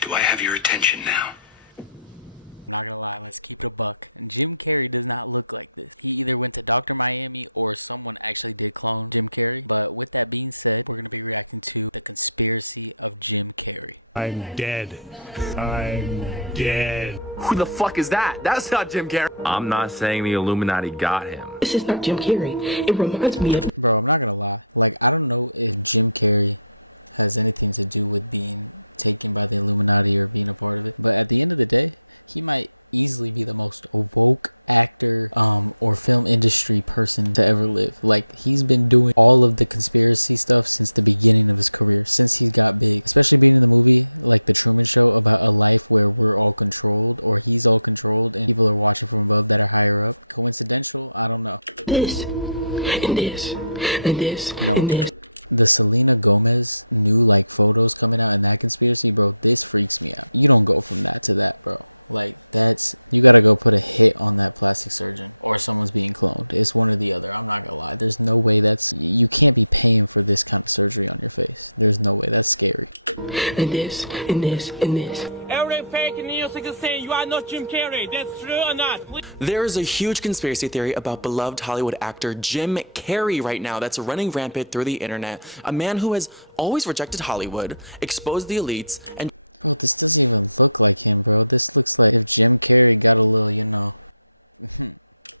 Do I have your attention now? I'm dead. I'm dead. Who the fuck is that? That's not Jim Carrey. I'm not saying the Illuminati got him. This is not Jim Carrey. It reminds me of... this, and this, and this, and this. And this, and this, and this. Every fake news is saying you are not Jim Carrey. That's true or not? There is a huge conspiracy theory about beloved Hollywood actor Jim Carrey right now that's running rampant through the internet. A man who has always rejected Hollywood, exposed the elites, and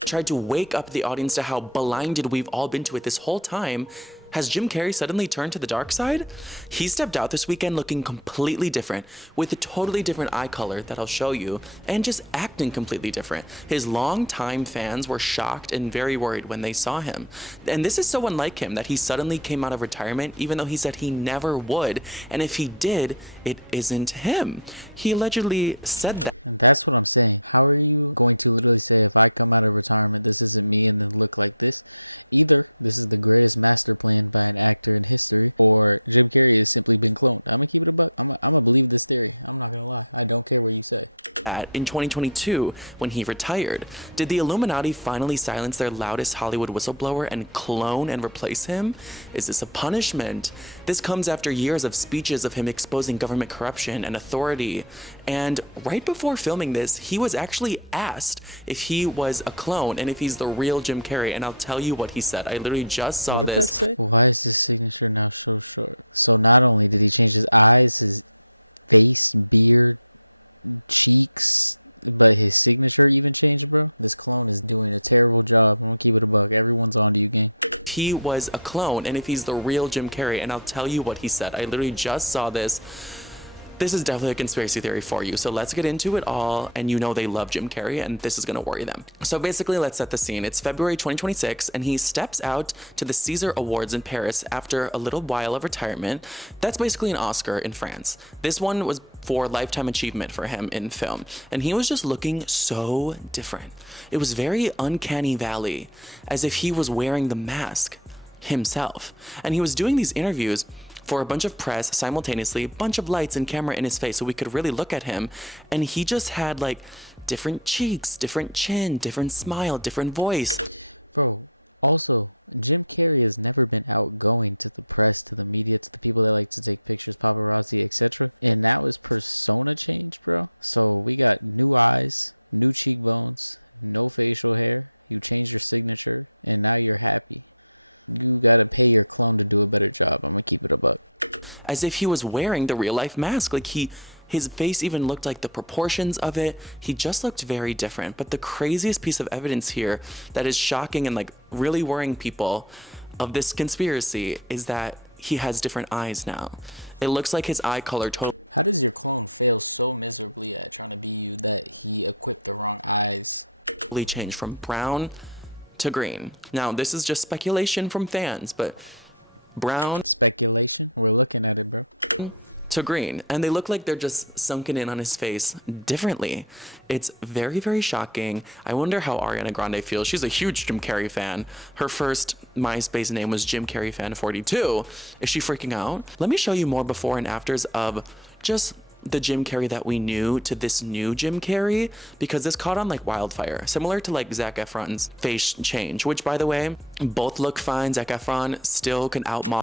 tried to wake up the audience to how blinded we've all been to it this whole time. Has Jim Carrey suddenly turned to the dark side? He stepped out this weekend looking completely different, with a totally different eye color that I'll show you, and just acting completely different. His longtime fans were shocked and very worried when they saw him. And this is so unlike him that he suddenly came out of retirement, even though he said he never would. And if he did, it isn't him. He allegedly said that. In 2022 when he retired. Did the Illuminati finally silence their loudest Hollywood whistleblower and clone and replace him? Is this a punishment? This comes after years of speeches of him exposing government corruption and authority. And right before filming this, he was actually asked if he was a clone and if he's the real Jim Carrey. And I'll tell you what he said. I literally just saw this. He was a clone and if he's the real Jim Carrey, and I'll tell you what he said. I literally just saw this. This is definitely a conspiracy theory for you. So let's get into it all. And you know they love Jim Carrey and this is gonna worry them. So basically, let's set the scene. It's February 2026 and he steps out to the Caesar Awards in Paris after a little while of retirement. That's basically an Oscar in France. This one was for lifetime achievement for him in film. And he was just looking so different. It was very uncanny valley, as if he was wearing the mask himself. And he was doing these interviews for a bunch of press simultaneously, bunch of lights and camera in his face so we could really look at him. And he just had like different cheeks, different chin, different smile, different voice. As if he was wearing the real life mask. Like his face even looked like the proportions of it. He just looked very different. But the craziest piece of evidence here that is shocking and like really worrying people of this conspiracy is that he has different eyes now. It looks like his eye color totally changed from brown to green. Now, this is just speculation from fans, but brown to green, and they look like they're just sunken in on his face differently. It's very, very shocking. I wonder how Ariana Grande feels. She's a huge Jim Carrey fan. Her first MySpace name was Jim Carrey Fan 42. Is she freaking out? Let me show you more before and afters of just the Jim Carrey that we knew to this new Jim Carrey, because this caught on like wildfire, similar to like Zac Efron's face change, which, by the way, both look fine. Zac Efron still can outmodel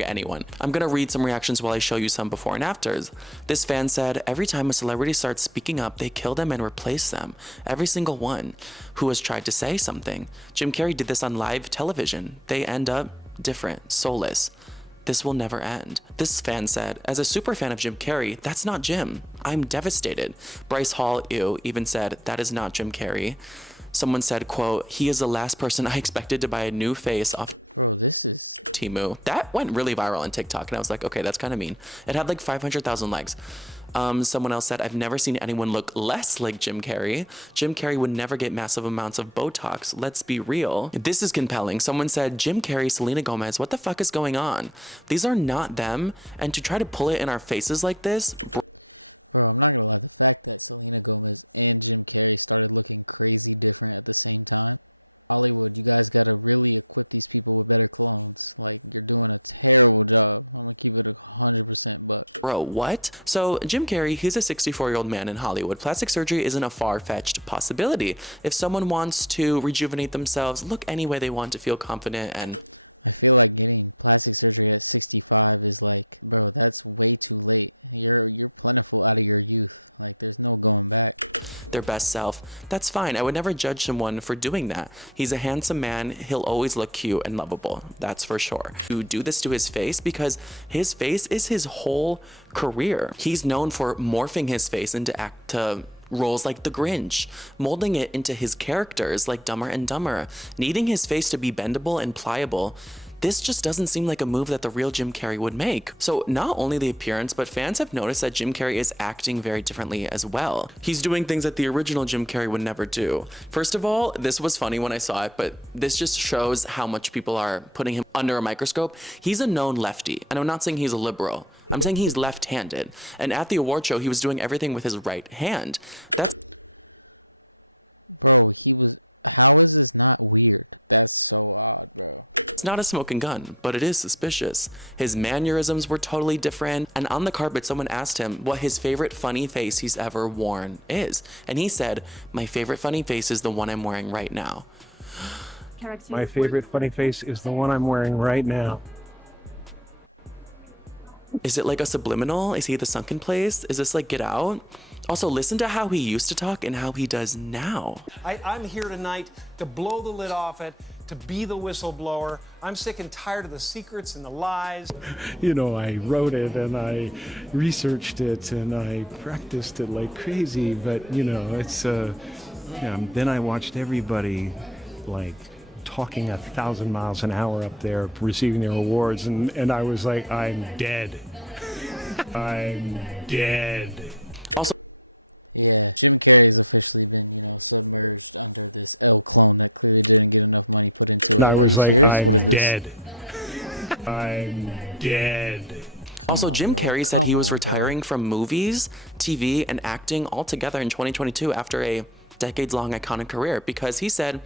anyone. I'm gonna read some reactions while I show you some before and afters. This fan said, every time a celebrity starts speaking up, they kill them and replace them. Every single one who has tried to say something. Jim Carrey did this on live television. They end up different, soulless. This will never end. This fan said, as a super fan of Jim Carrey, that's not Jim. I'm devastated. Bryce Hall, ew, even said, that is not Jim Carrey. Someone said, quote, he is the last person I expected to buy a new face off Temu. That went really viral on TikTok, and I was like, okay, that's kind of mean. It had like 500,000 likes. Someone else said, I've never seen anyone look less like Jim Carrey. Jim Carrey would never get massive amounts of Botox. Let's be real. This is compelling. Someone said, Jim Carrey, Selena Gomez, what the fuck is going on? These are not them, and to try to pull it in our faces like this, bro, what? So Jim Carrey, he's a 64-year-old man in Hollywood. Plastic surgery isn't a far-fetched possibility. If someone wants to rejuvenate themselves, look any way they want to feel confident and their best self, that's fine. I would never judge someone for doing that. He's a handsome man. He'll always look cute and lovable. That's for sure. To do this to his face, because his face is his whole career. He's known for morphing his face into roles like the Grinch, molding it into his characters like Dumber and Dumber, needing his face to be bendable and pliable. This just doesn't seem like a move that the real Jim Carrey would make. So not only the appearance, but fans have noticed that Jim Carrey is acting very differently as well. He's doing things that the original Jim Carrey would never do. First of all, this was funny when I saw it, but this just shows how much people are putting him under a microscope. He's a known lefty, and I'm not saying he's a liberal. I'm saying he's left-handed. And at the award show, he was doing everything with his right hand. That's It's not a smoking gun, but it is suspicious. His mannerisms were totally different, and on the carpet someone asked him what his favorite funny face he's ever worn is. And he said, my favorite funny face is the one I'm wearing right now. My favorite funny face is the one I'm wearing right now. Is it like a subliminal? Is he the sunken place? Is this like Get Out? Also, listen to how he used to talk and how he does now. I'm here tonight to blow the lid off it, to be the whistleblower. I'm sick and tired of the secrets and the lies. You know, I wrote it and I researched it and I practiced it like crazy, but you know, it's yeah, then I watched everybody like talking 1,000 miles an hour up there receiving their awards, and I was like, I'm dead. I'm dead. Also, and I was like, I'm dead. I'm dead. Also, Jim Carrey said he was retiring from movies, TV, and acting altogether in 2022 after a decades-long iconic career, because he said,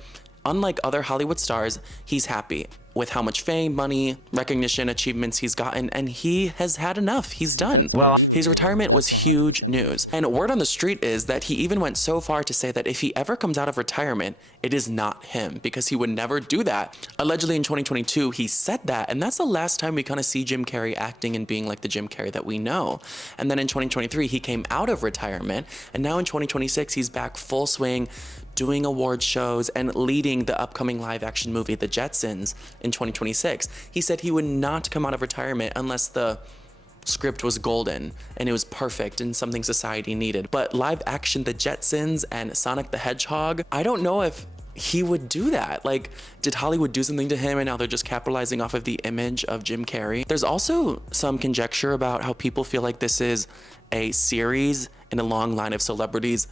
unlike other Hollywood stars, he's happy with how much fame, money, recognition, achievements he's gotten, and he has had enough. He's done. Well, his retirement was huge news. And word on the street is that he even went so far to say that if he ever comes out of retirement, it is not him, because he would never do that. Allegedly in 2022, he said that, and that's the last time we kind of see Jim Carrey acting and being like the Jim Carrey that we know. And then in 2023, he came out of retirement, and now in 2026, he's back full swing, doing award shows and leading the upcoming live action movie, The Jetsons, in 2026. He said he would not come out of retirement unless the script was golden and it was perfect and something society needed. But live action, The Jetsons and Sonic the Hedgehog, I don't know if he would do that. Like, did Hollywood do something to him and now they're just capitalizing off of the image of Jim Carrey? There's also some conjecture about how people feel like this is a series in a long line of celebrities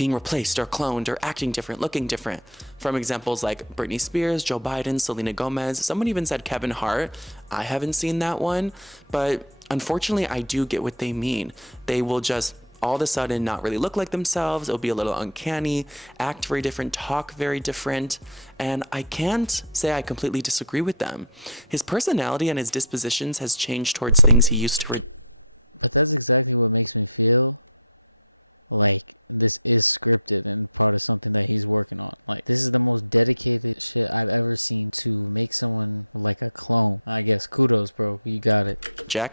being replaced or cloned or acting different, looking different. From examples like Britney Spears, Joe Biden, Selena Gomez, someone even said Kevin Hart. I haven't seen that one, but unfortunately I do get what they mean. They will just all of a sudden not really look like themselves. It'll be a little uncanny, act very different, talk very different. And I can't say I completely disagree with them. His personality and his dispositions has changed towards things he used to That's exactly what makes me feel like this is scripted and part of something that he's working on. Like, this is the most dedicated shit I've ever seen to make someone like a clone. I guess kudos, bro. You got it.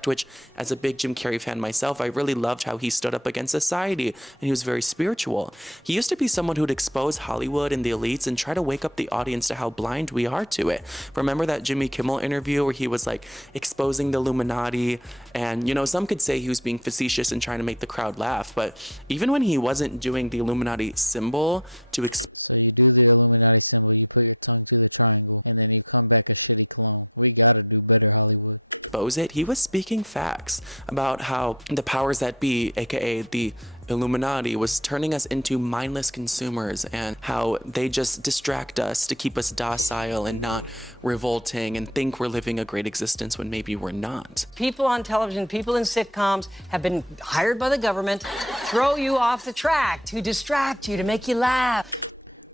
Which, as a big Jim Carrey fan myself, I really loved how he stood up against society, and he was very spiritual. He used to be someone who'd expose Hollywood and the elites and try to wake up the audience to how blind we are to it. Remember that Jimmy Kimmel interview where he was like exposing the Illuminati, and you know, some could say he was being facetious and trying to make the crowd laugh, but even when he wasn't doing the Illuminati symbol to expose it, he was speaking facts about how the powers that be, aka the Illuminati, was turning us into mindless consumers, and how they just distract us to keep us docile and not revolting and think we're living a great existence when maybe we're not. People on television, people in sitcoms have been hired by the government to throw you off the track, to distract you, to make you laugh.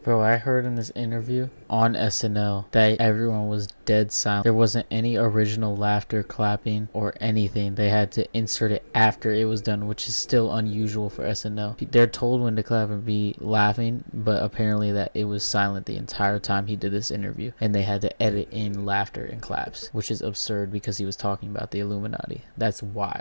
Well, I heard in this interview on SNL that everyone was dead silent. There wasn't any original laughter, clapping, or anything. They had to insert it after it was done, which is still unusual for SNL. They're totally in the crowd and he was laughing, but apparently that it was silent the entire time he did his interview. And they had to edit in the laughter and claps, which was absurd because he was talking about the Illuminati. That's wild.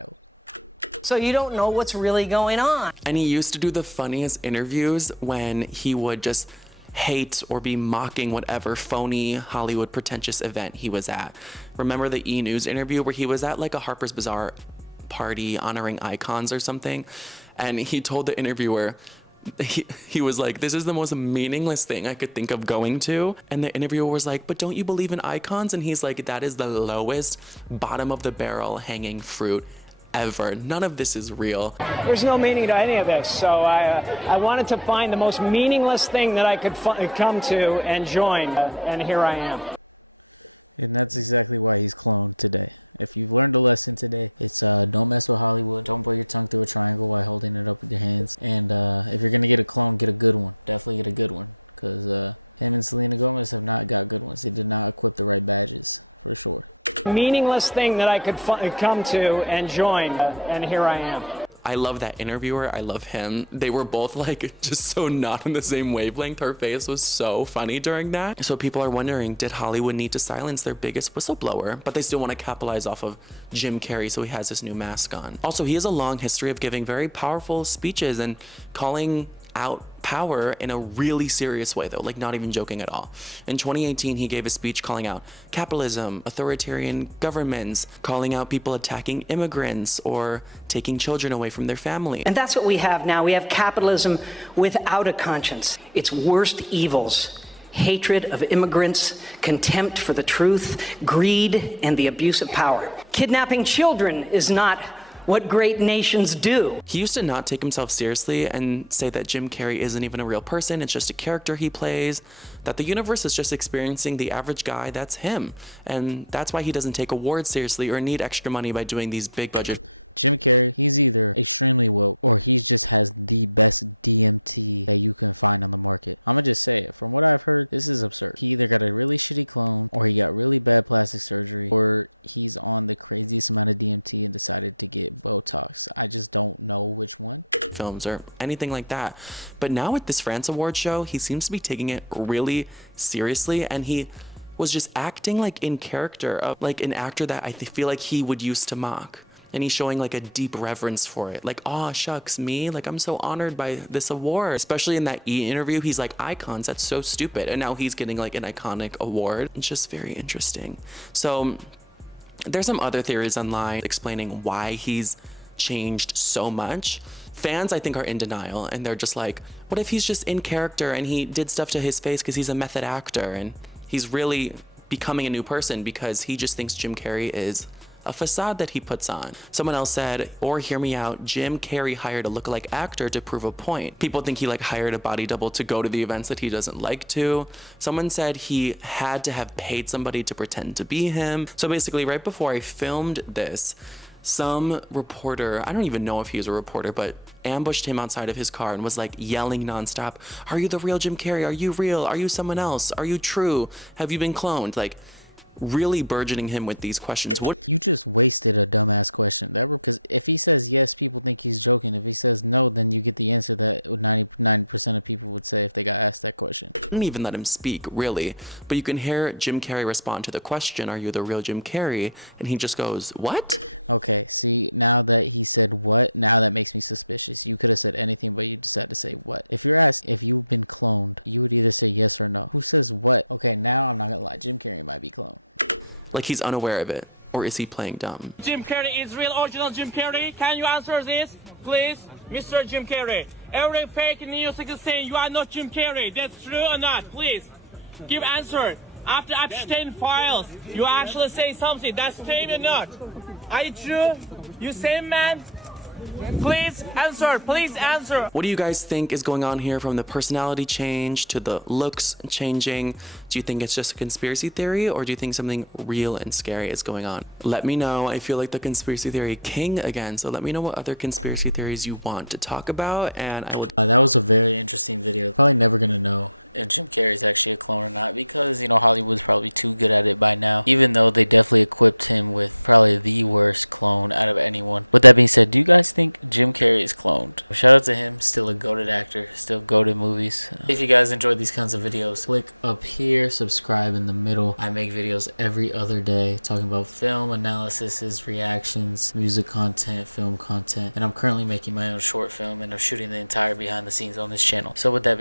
So you don't know what's really going on. And he used to do the funniest interviews when he would just hate or be mocking whatever phony Hollywood pretentious event he was at. Remember the E! News interview where he was at like a Harper's Bazaar party honoring icons or something? And he told the interviewer, he was like, this is the most meaningless thing I could think of going to. And the interviewer was like, but don't you believe in icons? And he's like, that is the lowest, bottom of the barrel hanging fruit ever. None of this is real. There's no meaning to any of this, so I wanted to find the most meaningless thing that I could come to and join, and here I am. And that's exactly why he's cloned today. If you learned a lesson today, don't mess with Hollywood, don't bring fun to the time while holding it up to the hands. And if you're gonna get a clone, get a good one. Not get a good one. Because Selena Gomez is not got business. She did not put the right badges. Meaningless thing that I could come to and join, and here I am. I love that interviewer. I love him. They were both like just so not on the same wavelength. Her face was so funny during that. So people are wondering, did Hollywood need to silence their biggest whistleblower? But they still want to capitalize off of Jim Carrey, so he has this new mask on. Also, he has a long history of giving very powerful speeches and calling out power in a really serious way though, like not even joking at all. In 2018, he gave a speech calling out capitalism, authoritarian governments, calling out people attacking immigrants or taking children away from their family. And that's what we have now. We have capitalism without a conscience. Its worst evils: hatred of immigrants, contempt for the truth, greed, and the abuse of power. Kidnapping children is not what great nations do. He used to not take himself seriously and say that Jim Carrey isn't even a real person, it's just a character he plays, that the universe is just experiencing the average guy that's him. And that's why he doesn't take awards seriously or need extra money by doing these big budget. Jim Carrey, he's either extremely woke or he just has the best DMT belief system in the market. I'm gonna just say it. From what I've heard, this is absurd. You either got a really shitty clone, or you got really bad plastic surgery, or he's on the crazy kind of DMT and decided to get it Botox. I just don't know which one. Films or anything like that. But now with this France Award show, he seems to be taking it really seriously, and he was just acting like in character of like an actor that I feel like he would use to mock. And he's showing like a deep reverence for it. Like, oh, shucks, me? Like, I'm so honored by this award. Especially in that E! Interview, he's like, icons, that's so stupid. And now he's getting like an iconic award. It's just very interesting. So there's some other theories online explaining why he's changed so much. Fans, I think, are in denial. And they're just like, what if he's just in character and he did stuff to his face because he's a method actor and he's really becoming a new person because he just thinks Jim Carrey is a facade that he puts on. Someone else said, or hear me out, Jim Carrey hired a lookalike actor to prove a point. People think he like hired a body double to go to the events that he doesn't like to. Someone said he had to have paid somebody to pretend to be him. So basically right before I filmed this, some reporter, I don't even know if he was a reporter, but ambushed him outside of his car and was like yelling nonstop, "Are you the real Jim Carrey? Are you real? Are you someone else? Are you true? Have you been cloned?" Like really burgeoning him with these questions. What? You just wait for the dumbass question. If he says yes, people think he's joking. If he says no, then you get the answer that 99% of people would say if they got asked that question. Didn't even let him speak, really. But you can hear Jim Carrey respond to the question, "Are you the real Jim Carrey?" And he just goes, "What?" Okay, see, now that he said what, now that makes me suspicious. You could have said anything, but you said to say what. If you're asked if you've been cloned, you either say yes or no. Who says what? Okay, now I'm not allowed. Jim Carrey might be cloned. Like he's unaware of it. Or is he playing dumb? Jim Carrey is real original Jim Carrey. Can you answer this, please? Mr. Jim Carrey. Every fake news is saying you are not Jim Carrey. That's true or not? Please, give answer. After Epstein files, you actually say something. That's true or not? Are you true? You same man? Please answer. Please answer. What do you guys think is going on here, from the personality change to the looks changing? Do you think it's just a conspiracy theory, or do you think something real and scary is going on? Let me know. I feel like the conspiracy theory king again, so let me know what other conspiracy theories you want to talk about, and I will. I know it's a very interesting video. It's probably never going to know that Jim Carrey is actually calling out. These players, Hollywood is probably too good at it by now. Even though they go through a quick team of probably the worst clone out of anyone. But he said, do you guys think Jim Carrey is cloned? Shout out to him, still a great actor, still play the movies. If you guys enjoyed these kinds of videos, click up here, subscribe in the middle. I make videos every other day. So film analysis, reactions, music content, film content. And I'm currently making my own short film, and it's shooting an entire video on this channel. So with that,